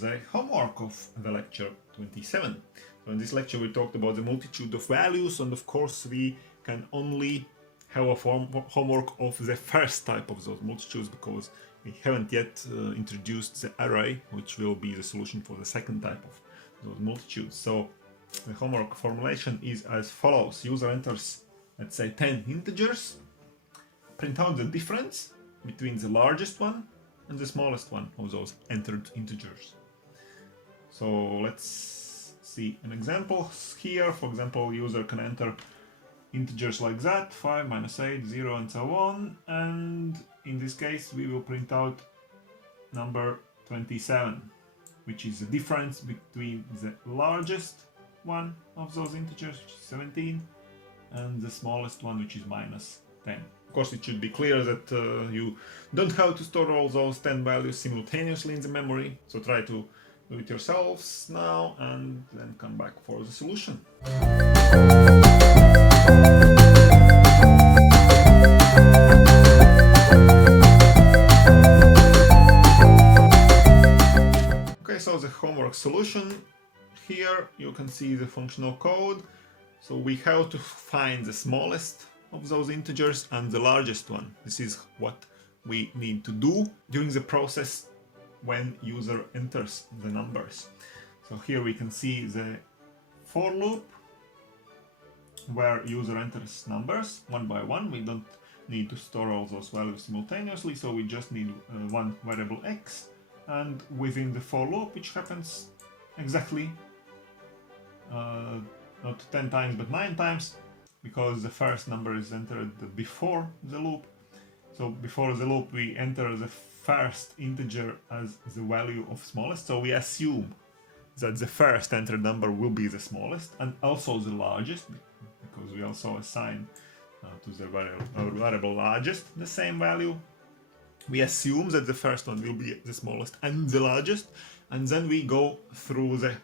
the homework of the lecture 27. So in this lecture we talked about the multitude of values, and of course we can only have a homework of the first type of those multitudes because we haven't yet introduced the array, which will be the solution for the second type of those multitudes. So the homework formulation is as follows. User enters, let's say, 10 integers, print out the difference between the largest one and the smallest one of those entered integers. So let's see an example here. For example, user can enter integers like that, 5, -8, 0, and so on. And in this case, we will print out number 27, which is the difference between the largest one of those integers, which is 17, and the smallest one, which is -10. Of course, it should be clear that you don't have to store all those 10 values simultaneously in the memory. So try to do it yourselves now and then come back for the solution. Okay, so the homework solution. Here you can see the functional code. So we have to find the smallest of those integers and the largest one. This is what we need to do during the process when user enters the numbers. So here we can see the for loop where user enters numbers one by one. We don't need to store all those values simultaneously, so we just need one variable x, and within the for loop, which happens exactly not 10 times but 9 times, because the first number is entered before the loop. So before the loop we enter the first integer as the value of smallest, so we assume that the first entered number will be the smallest and also the largest, because we also assign to the variable largest the same value. We assume that the first one will be the smallest and the largest, and then we go through the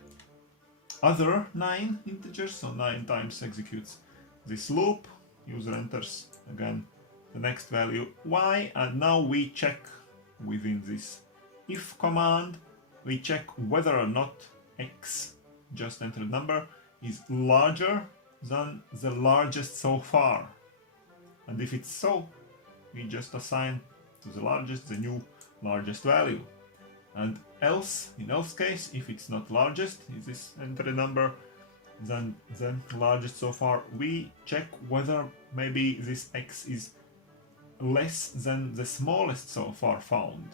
other 9 integers, so 9 times executes this loop. User enters again the next value y, and now we check within this if command, we check whether or not x, just entered number, is larger than the largest so far. And if it's so, we just assign to the largest the new largest value. And else, in else case, if it's not largest, is this entered number, then the largest so far, we check whether maybe this x is less than the smallest so far found.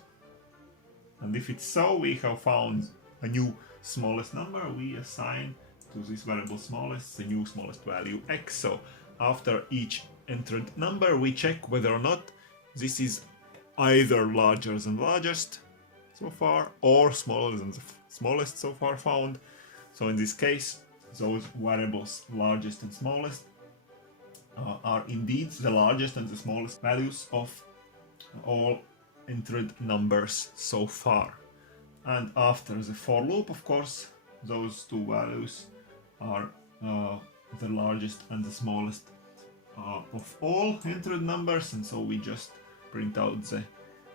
And if it's so, we have found a new smallest number, we assign to this variable smallest the new smallest value x. So after each entered number, we check whether or not this is either larger than largest so far or smaller than the smallest so far found. So in this case, those variables largest and smallest are indeed the largest and the smallest values of all entered numbers so far. And after the for loop, of course, those two values are the largest and the smallest of all entered numbers, and so we just print out the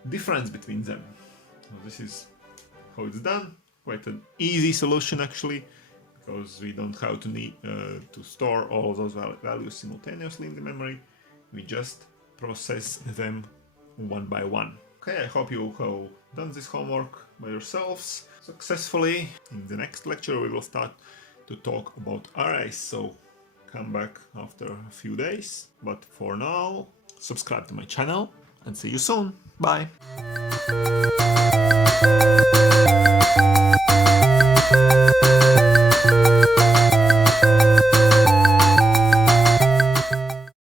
difference between them. So this is how it's done. Quite an easy solution actually, because we don't have to need to store all those values simultaneously in the memory. We just process them one by one. Okay, I hope you have done this homework by yourselves successfully. In the next lecture we will start to talk about arrays, so come back after a few days. But for now, subscribe to my channel and see you soon. Bye!